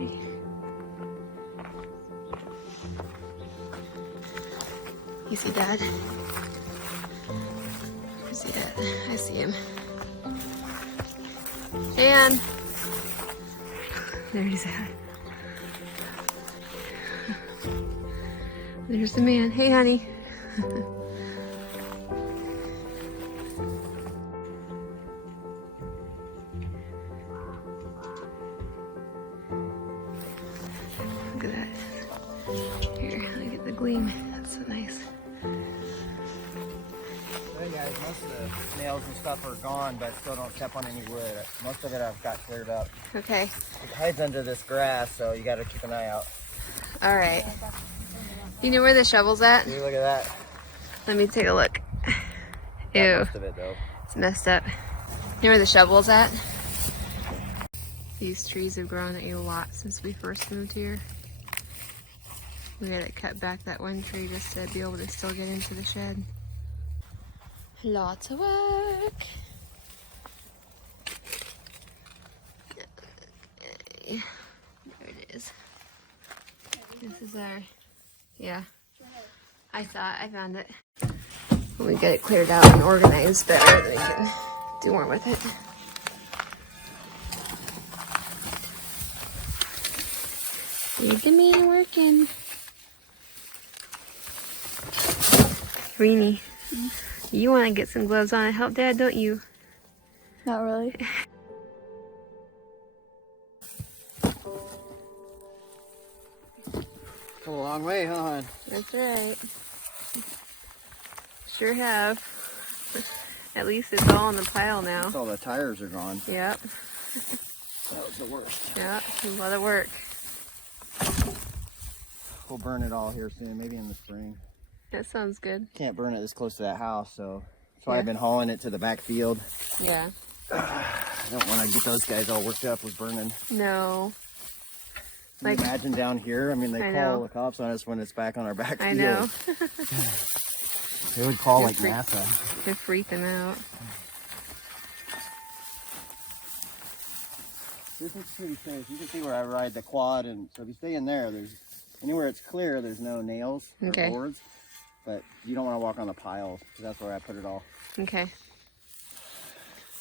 property. You see Dad? You see Dad? I see him. And there he's at. There's the man. Hey, honey. Look at that. Here, look at the gleam. That's so nice. Hey guys, most of the nails and stuff are gone, but still don't step on any wood. Most of it I've got cleared up. Okay. It hides under this grass, so you gotta keep an eye out. All right. You know where the shovel's at? See, look at that. Let me take a look. Got Ew. most of it though. It's messed up. You know where the shovel's at? These trees have grown a lot since we first moved here. We had to cut back that one tree just to be able to still get into the shed. Lots of work. Okay. There it is. This is our, yeah. I found it. When we get it cleared out and organized better, then we can do more with it. Look at me working. Reenie, you want to get some gloves on and help Dad, don't you? Not really. Come a long way, huh, hon? That's right. Sure have. At least it's all in the pile now. All the tires are gone. Yep. That was the worst. Yep. A lot of work. We'll burn it all here soon, maybe in the spring. That sounds good. Can't burn it this close to that house, so that's why Yeah. I've been hauling it to the back field. Yeah. I don't want to get those guys all worked up with burning. No. Can you imagine down here? I mean, they I call know. the cops on us when it's back on our back I field. know. They would call They're like NASA. They're freaking out. This is pretty safe. You can see where I ride the quad, and so if you stay in there, there's anywhere it's clear, there's no nails Okay. or boards. But you don't want to walk on the piles, because that's where I put it all. Okay.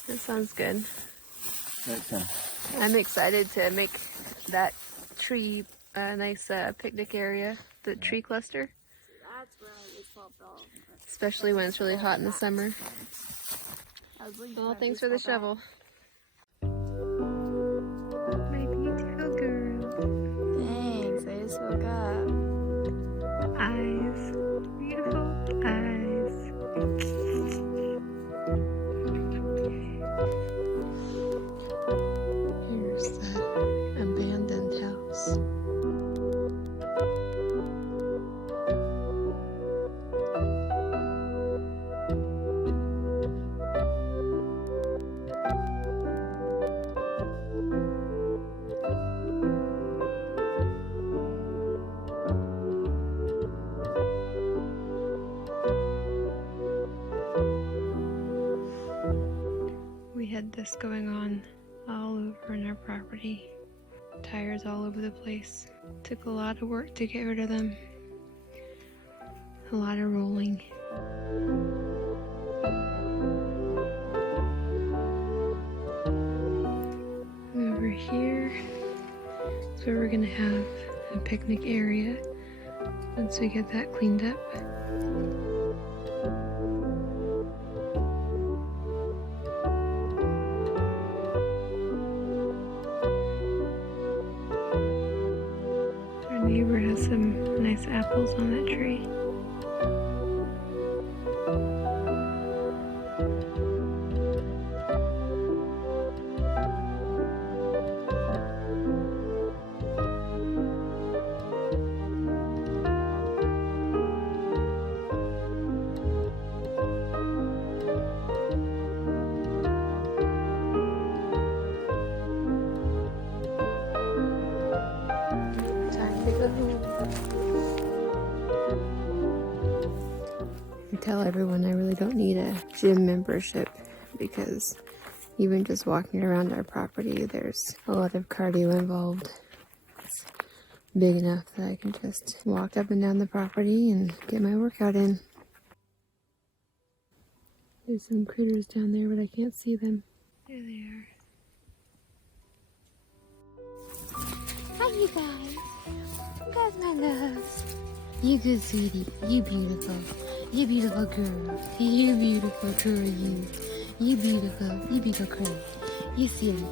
That sounds good. But, I'm excited to make that tree a nice picnic area, the tree cluster. That's where it's popped off. Especially when it's really hot in the summer. Well, thanks for the shovel. My beautiful girl. Thanks, I just woke up. Eyes. Beautiful eyes. Here's the abandoned house. We had this going on all over in our property. Tires all over the place. Took a lot of work to get rid of them. A lot of rolling. Over here is where we're gonna have a picnic area once we get that cleaned up. Our neighbor has some nice apples on that tree. Time to go home. I tell everyone I really don't need a gym membership because even just walking around our property, there's a lot of cardio involved. big enough that I can just walk up and down the property and get my workout in. There's some critters down there, but I can't see them. There they are. Hi, you guys. You guys, my loves. You good, sweetie. You beautiful. You beautiful girl. You beautiful girl, you. You beautiful. You beautiful girl. You silly.